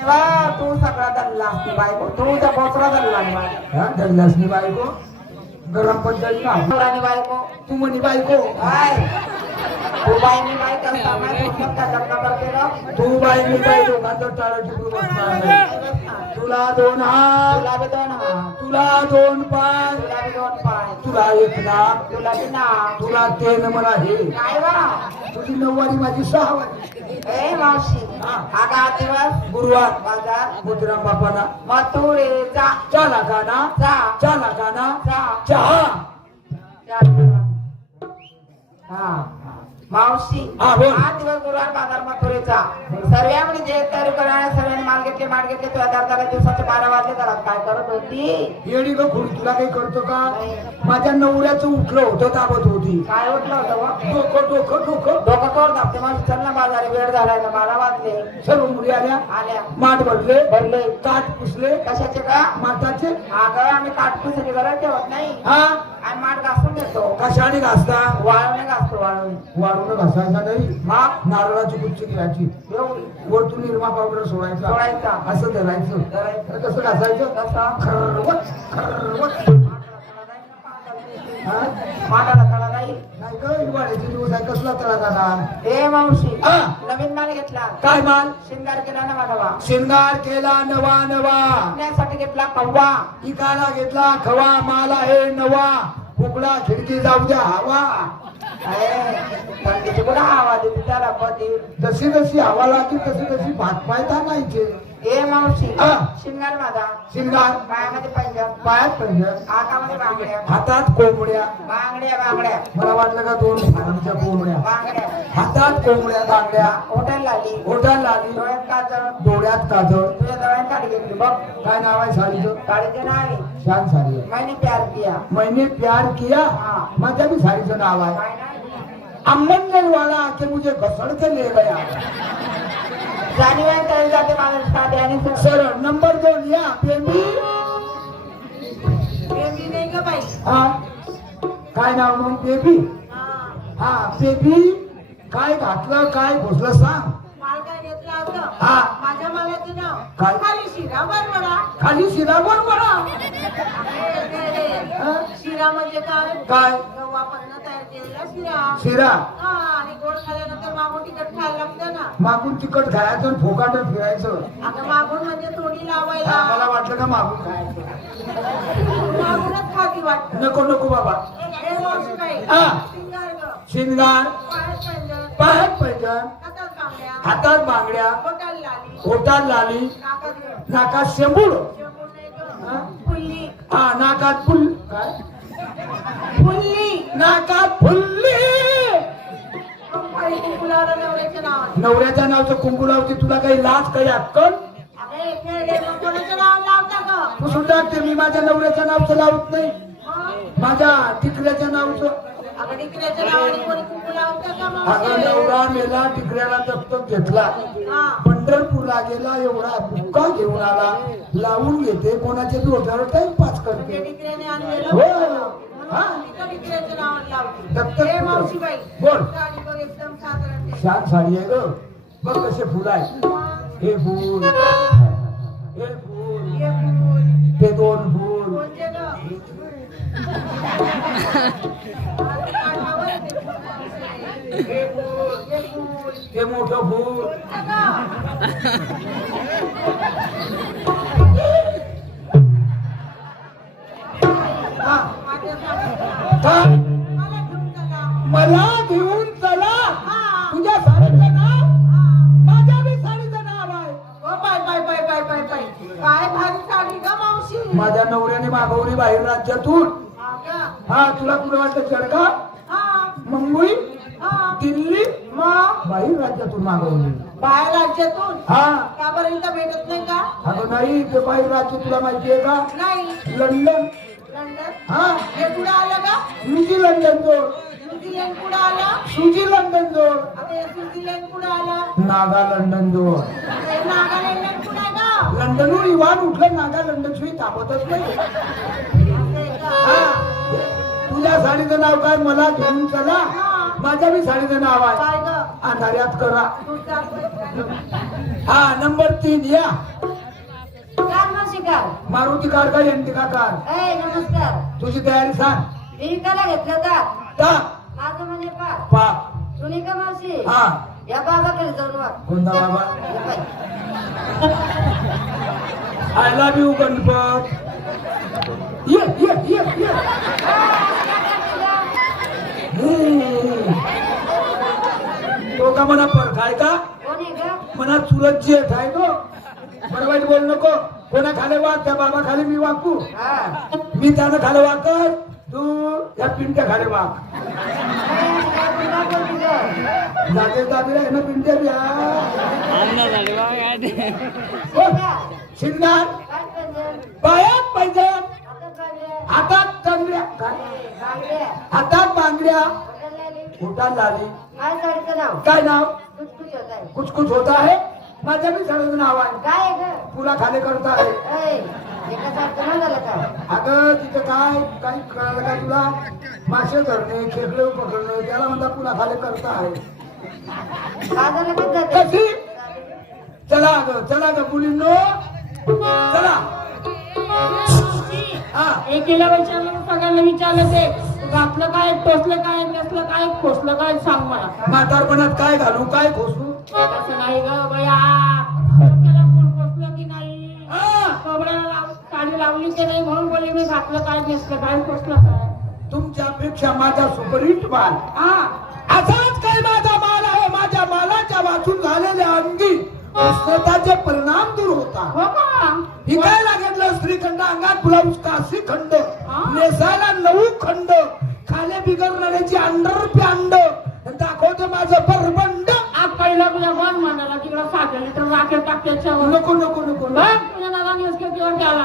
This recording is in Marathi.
तेव्हा तू सगळा दल्ला असती बायको. तू त्या बोचरा दल्ला आणि बायको. हा बायको? गरम नवरानी बायको. तू म्हणी बायको. काय तू बाईनी माहिती लग्न करते ना? तू बाई दोघांचं टाळं बसणार नाही. तुला दोन हात तुला बी दोन हात, तुला दोन पाय. तुला बी दोन पाय. तुला एक नाक तुला बी तुला तीन मला हे काय वा तुझी नऊवारी माझी सहावारी. ए मावशी. हा. दिवस? गुरुवार. बाजार. मुद्राम बापाना. मथुरेचा चला गाना जा. चला गाना जा. चहा. हा. मावशी हा, बोल. हा दिवस गुरुवार बाजार मथुरेचा. सर्वांनी जे तयारी करणाऱ्या सर्वांनी माल घेतले माल घेतले तुझ्या दरदारा दिवसाचे बारा वाजले घरात काय करत होती? येडी ग खुडी तुला काही करतो का? माझ्या नवऱ्याचं उठलं होतं ताबत होती. काय उठलं होतं व? डोकं डोकं डोकं. डोकं तोड दाबते मग चल ना बाजारी वेळ झालाय ना बारा वाजले. सर्व मुली आल्या. आल्या. माठ भरले. भरले. काठ पुसले. कशाचे का? माठाचे. अगं आम्ही काटकुसरी गरज ठेवत नाही. हा? आम्ही माठ घासून घेतो. कशाने घासता? वाळवणे घासतो वाळवणे वाढून घासायचा नाही? मग? नारळाची गुच्छ घ्यायची. वरतून निरमा पावडर सोडायचा. सोडायचा. असं धरायचं. कसं घासायचं? कसं? खरवट हा? माठाला तळा नाही नाही ग हिवाळ्याचे दिवस आहे कसला तळा जाणार ए मावशी हा. नवीन माल घेतला. काय माल? शिंगार केला ना माधवा शिंगार केला नवा नवा. साठी घेतला कव्वा इकाला घेतला खवा माल आहे नवा. उघडा खिडकी जाऊ द्या हवा. थंडीची कुठं आवाज येते त्याला पती? जशी जशी हवा लागली तशी तशी भात पाय टाकायचे ए मावशी हा. शिंगार माझा. शिंगार पायामध्ये पंजाब पायात पंजा हातामध्ये बांगड्या. हातात कोंबड्या. बांगड्या बांगड्या. मला वाटलं का दोन फारांच्या कोंबड्या. बांगड्या. हातात कोंबड्या बांगड्या. हॉटेल आली ओठाला आली डोळ्यात काजळ. डोळ्यात काजळ. तुझ्या डोळ्यात काढी घेतली. बघ. काय नाव आहे साडीचं? काढीचे नाही छान साडी आहे. मैंने प्यार किया. मैंने प्यार किया? हाँ. माझ्या भी साडीचं नाव आहे. काय नाही अम्मन वाला आके मुझे घसड़ के ले गया. जाते नंबर दोन या बेबी बेबी नाही ग बाई. हा? काय नाव मग बेबी हा. हा बेबी काय घातलं काय घुसलं सांग. माल काय घेतला होतं. हा. माझ्या मालाचं नाव. काय? खाली शिरा बरबडा खाली शिरावर बरा हा? शिरा म्हणजे काय? काय? गव्हापासून तयार केलेला शिरा. शिरा. हा आणि गोड मागून तिखट खायला लागतं ना. मागून तिकट खायचं आणि फोकाट फिरायचं. आता मागून म्हणजे तोंडी हा, मला लावायला वाटलं का मागून खायचं. मागूनच खाती वाटत. नको नको बाबा. हे मावशी बाई हा. शिंगार ग. शिंगार. पायात पंजन हातात हातात बांगड्या. बोटाला लाली. ओटात लाली. नाकात ग. नाकात शेंबूड नाही हा? ग. फुल्ली. हा नाकात फुल. काय? फुल्ली. नाकात नवऱ्याच्या नावचं कुंकू लावते तुला काही लाज काही अक्कल? कोणाचं तू सुद्धा ते मी माझ्या नवऱ्याच्या नावचं लावत नाही. माझ्या टिकऱ्याच्या नावचं. अगं नवरा मेला टिकऱ्याला दत्तक घेतला. पंढरपूरला गेला एवढा बुक्का घेऊन आला. लावून घेते कोणाच्या डोक्यावर टाइमपास करते. हो. हा. दत्तक बोल. छान साडी आहे ग बघ कसे फुल आहे हे फुल हे फुल. ते दोन फूल ते फुल. फुल. ते मोठं फूल माझ्या नवऱ्याने मागवली बाहेर राज्यातून. हा तुला कुठं वाटतं हा. मुंबई? हा. दिल्ली? बाहेर राज्यातून मागवली. बाहेर राज्यातून? हा. का बरं इथं भेटत नाही का? अगं नाही ते बाहेर राज्य तुला माहितीये का? नाही. लंडन. लंडन? हा. हे कुठं आलं का? न्यूझीलंडन जोड. न्यूझीलंड कुठं आलं? जोड. आता हे स्वित्झर्लंड कुठं आलं? नागा लंडन जोड. हे नागालँड आहे लंडनहून इवान उठलं नागा लंडन शिवाय तापतच नाही. का? हा. तुझ्या साडीचं नाव काय? मला घेऊन चला. माझ्या बी साडीचं नाव आहे. काय ग? अंधाऱ्यात करा. का? हा नंबर तीन या. कार कार मारुती कार का एंटिका कार? ए नमस्कार. तुझी तयारी सांग. विकायला घेतलं होता ता. माझं म्हणे पा. पा. का मावशी? हा. या बाबाकडे जाऊन वाग. कोणता बाबा. आय लव्ह यू गणपत ये ये ये ये. तो का म्हणा पर काय का? म्हणा चुलत जेठ आहे तो बरं वाईट बोल नको. कोणा खाले वाग त्या बाबा खाली मी वागू हा. मी त्यानं खाले वाकर तू या पिंट्या खाले वाग? जागे जागे आहे ना पिंट्या बी, शिंगार काय पाहिजे? पायात हातात चांगल्या. हातात बांगड्या आली. उठायला आली काय नाव कुछ कुछ होता है माझ्या बी सगळं नाव आहे काय? पुला खाली करता आहे अगं तिथं काय काही कळलं का तुला मासे धरणे खेकडे पकडणे त्याला म्हणता पुला खाली करता आहे कशी चला अगं चला ग मुलींनो चला. हा. एकीला विचारलं सगळ्यांना विचारलं ते घातलं काय टोचलं काय नसलं काय खोसलं काय सांग मला. म्हातारपणात काय घालू काय खोसू? असं नाही ग बया डोक्याला फूल खोसलं की नाही? हा, कपड्याला लाव- साडी लावली की नाही म्हणून बोलली मी घातलं काय नसलं काय खोसलं काय. तुमच्यापेक्षा माझा सुपरहिट माल हा. स्वतःचे परिणाम दूर होता हो विकायला घेतलं श्रीखंड अंगात ब्लाऊज काशी खंड. नेसायला नऊ खंड. खाले बिघडणाऱ्याची अंडर प्यांड. दाखवते माझं परबंड आज पहिला तुझ्या मन मांडायला तिकडे नको लिटर राखेल टाकल्याच्या नको नको नको तुझ्या नाना न्यूज पेपर त्याला